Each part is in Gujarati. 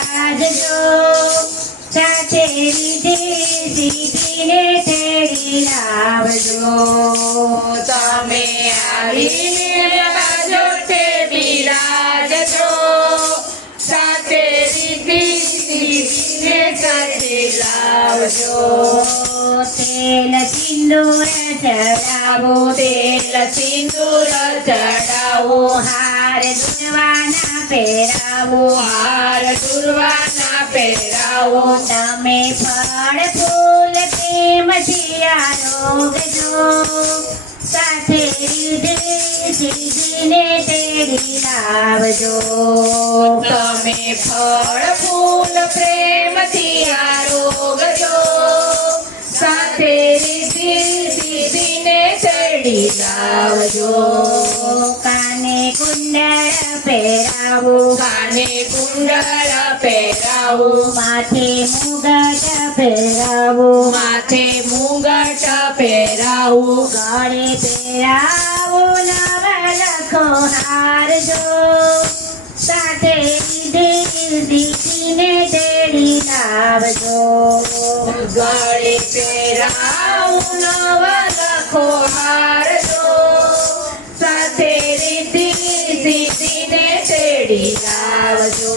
બિરાજજો સાથે રીધિ સિદ્ધિને તેડી લાવજો તમે આવીને જોઠે બિરાજજો સાથે રીતિ સિદ્ધિને તેડી લાવજો તેલ સિંદૂર ચડાવો તેલ સિંદૂર ચડાવો હાર દુર્વાના પહેરાવો હાર દુર્વાના પહેરાવો તમે ફળ ફૂલ પ્રેમથી આરોગજો સાથે રીધિ સિદ્ધિને તેડી લાવજો તમે ફળ ફૂલ પ્રેમથી આરોગજો સાથે રીતિ સિદ્ધિને તેડી લાવજો કાને કુંડળ પહેરાવો કાને કુંડળ પહેરાવો માથે મુગટ પહેરાવો માથે મુગટ પહેરાવો ગળે પહેરાવો નવલખો હારજો સાથે રીધિ સિદ્ધિને તેડી લાવજો ગળે પહેરાવો નવલખો હારજો સાથે રીતિ સિદ્ધિને તેડી લાવજો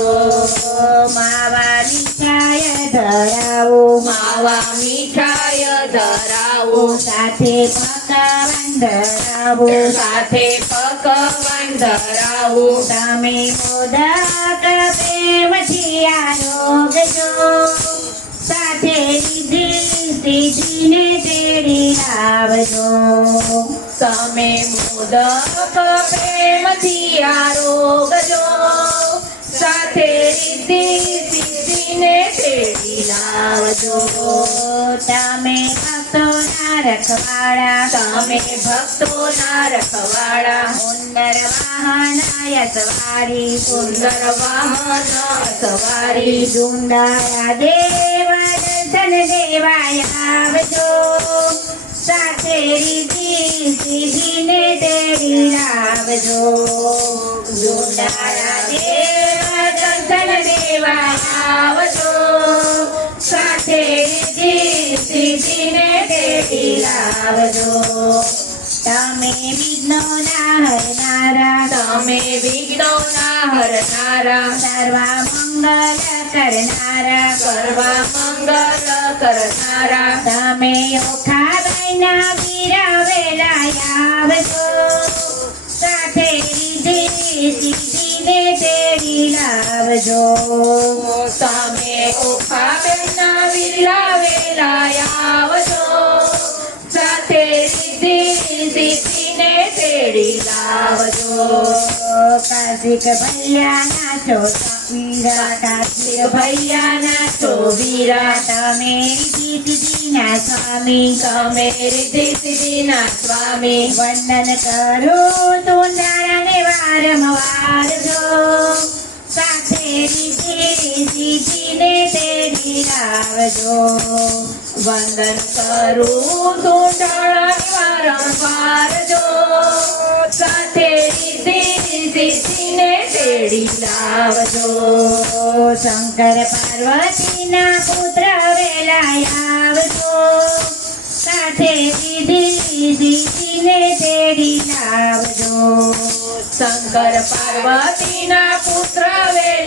માવા મીઠાઈ ધરાવો માવા મીઠાઈ ધરાવો સાથે પકવાન ધરાવો સાથે પકવાન ધરાવો તમે મોદક પ્રેમથી આરોગજો સાથે રીધિ સિદ્ધિને તેડી લાવજો તમે મોદક પ્રેમથી આરોગજો સાથે રીતિ સિદ્ધિને તેડી લાવજો તમે ભક્તોના રખવાડા તમે ભક્તોના રખવાડા સુંદર વાહન સવારી સુંદર વાહન સવારી ઝુંડાયા દેવ દર્શન દેવાય આવજો સાથે રીધિ સિદ્ધિને તેડી લાવજો ઝુંડાયા દેવ દર્શન દેવાય આવજો સાથે રીધિ સિદ્ધિને તેડી લાવજો તમે વિઘ્નોના હરનારા તમે વિઘ્નોના હરનારા સર્વા મંગલ કરનારા સર્વા મંગલ કરનારા તમે ઓખાબાઈના વીરાવેલા આવજો સાથે રીધિ સિદ્ધિને તેડી લાવજો તમે ઓખાબેનના વિલાવેલા આવજો સાથે રીધિ સિદ્ધિને તેડી લાવજો કાર્તિક ભૈયાના ચોથા વીરા કાર્તિક ભૈયાના ચોવીરા તમે રીધિ સિદ્ધિના સ્વામી તમે રીધિ સિદ્ધિના સ્વામી વંદન કરો તુંડાળાને વારંવાર જો સાથે રીધિ સિદ્ધિને તેડી લાવજો વંદન કરું ધૂંઢળ વારંવાર જો સાથે રીધિ સિદ્ધિને તેડી લાવજો શંકર પાર્વતીના પુત્ર વેલાય આવજો સાથે રીધિ સિદ્ધિને તેડી લાવજો શંકર પાર્વતીના પુત્ર વેલા